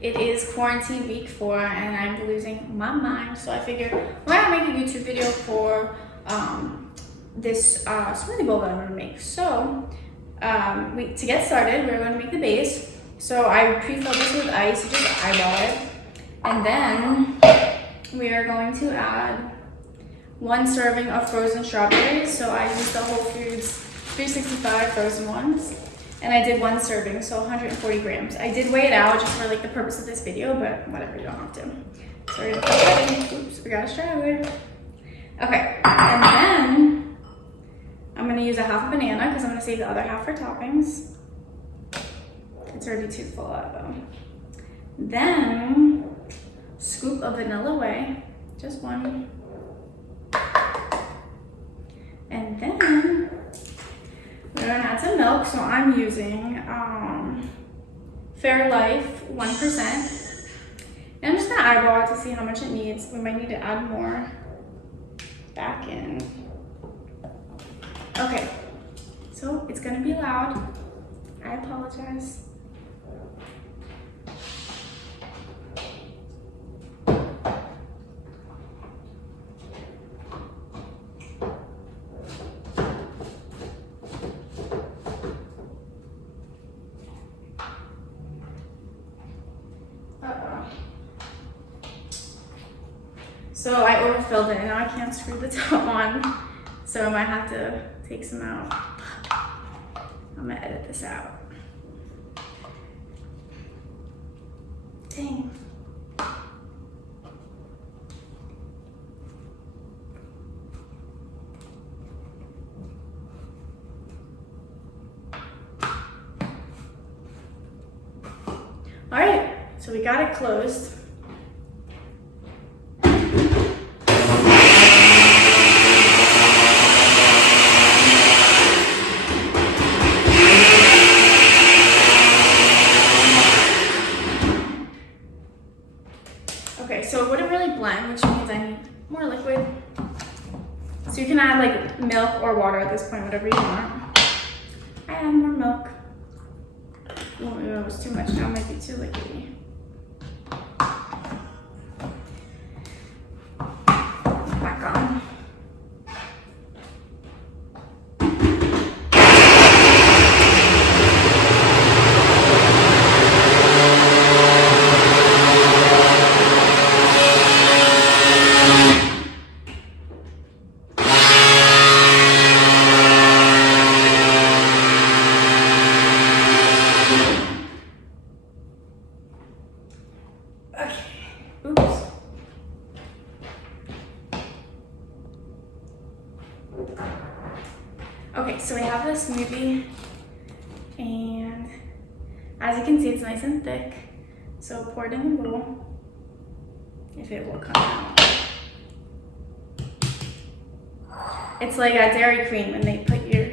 It is quarantine week 4 and I'm losing my mind. So I figured why not make a YouTube video for this smoothie bowl that I'm gonna make. So to get started, we're gonna make the base. So I pre-filled this with ice, just eyeball it. And then we are going to add 1 serving of frozen strawberries. So I used the Whole Foods 365 frozen ones. And I did 1 serving, so 140 grams. I did weigh it out just for like the purpose of this video, but whatever, you don't have to. So we're gonna put that in. Oops, we got a strawberry. Okay, and then I'm gonna use a half a banana because I'm gonna save the other half for toppings. It's already too full out though. Then, scoop of vanilla whey, just 1. And then, we're gonna add some milk, so I'm using Fairlife 1%. And I'm just gonna eyeball it to see how much it needs. We might need to add more back in. Okay, so it's gonna be loud. I apologize. So I overfilled it and now I can't screw the top on. So I might have to take some out. I'm gonna edit this out. Dang. All right, so we got it closed. Okay, so it wouldn't really blend, which means I need more liquid. So you can add like milk or water at this point, whatever you want. I add more milk. Oh, it was too much now, it might be too liquidy. Back on. Okay, so we have this smoothie, and as you can see, it's nice and thick. So pour it in the bowl, if it will come out. It's like a Dairy Queen when they put your,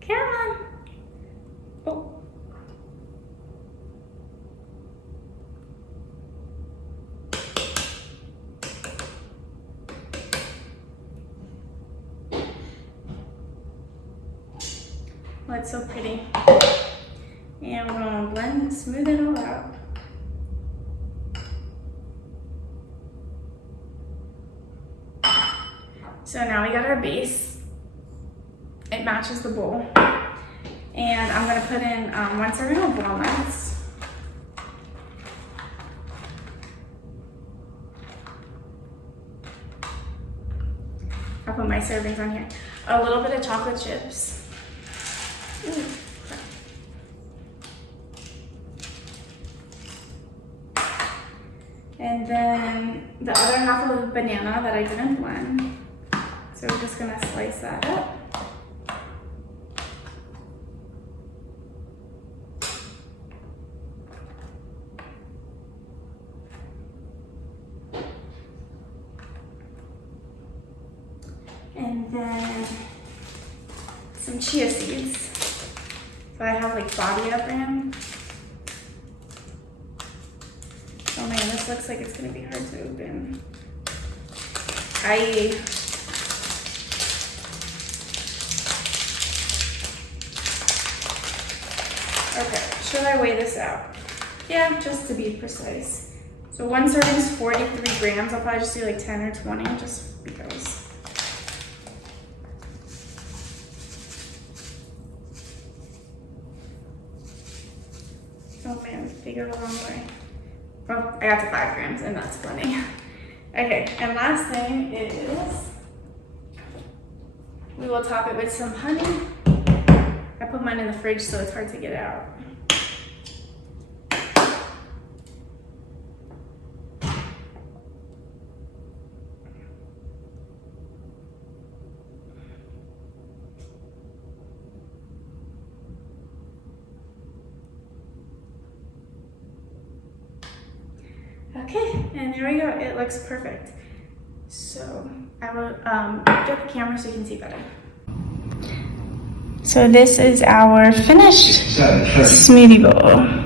come on. Oh. Oh, it's so pretty. And we're gonna blend, smooth it all out. So now we got our base. It matches the bowl. And I'm gonna put in 1 serving of walnuts. I'll put my servings on here. A little bit of chocolate chips. Ooh. And then the other half of the banana that I didn't blend. So we're just gonna slice that up. And then some chia seeds. So I have like Badia brand. Oh man, this looks like it's gonna be hard to open. Okay, should I weigh this out? Yeah, just to be precise. So one serving is 43 grams. I'll probably just do like 10 or 20 just because. Oh man, they go the wrong way. Well, I got to 5 grams and that's plenty. Okay, and last thing is we will top it with some honey. I put mine in the fridge so it's hard to get out. Okay, and there we go. It looks perfect. So I will get the camera so you can see better. So this is our finished smoothie bowl.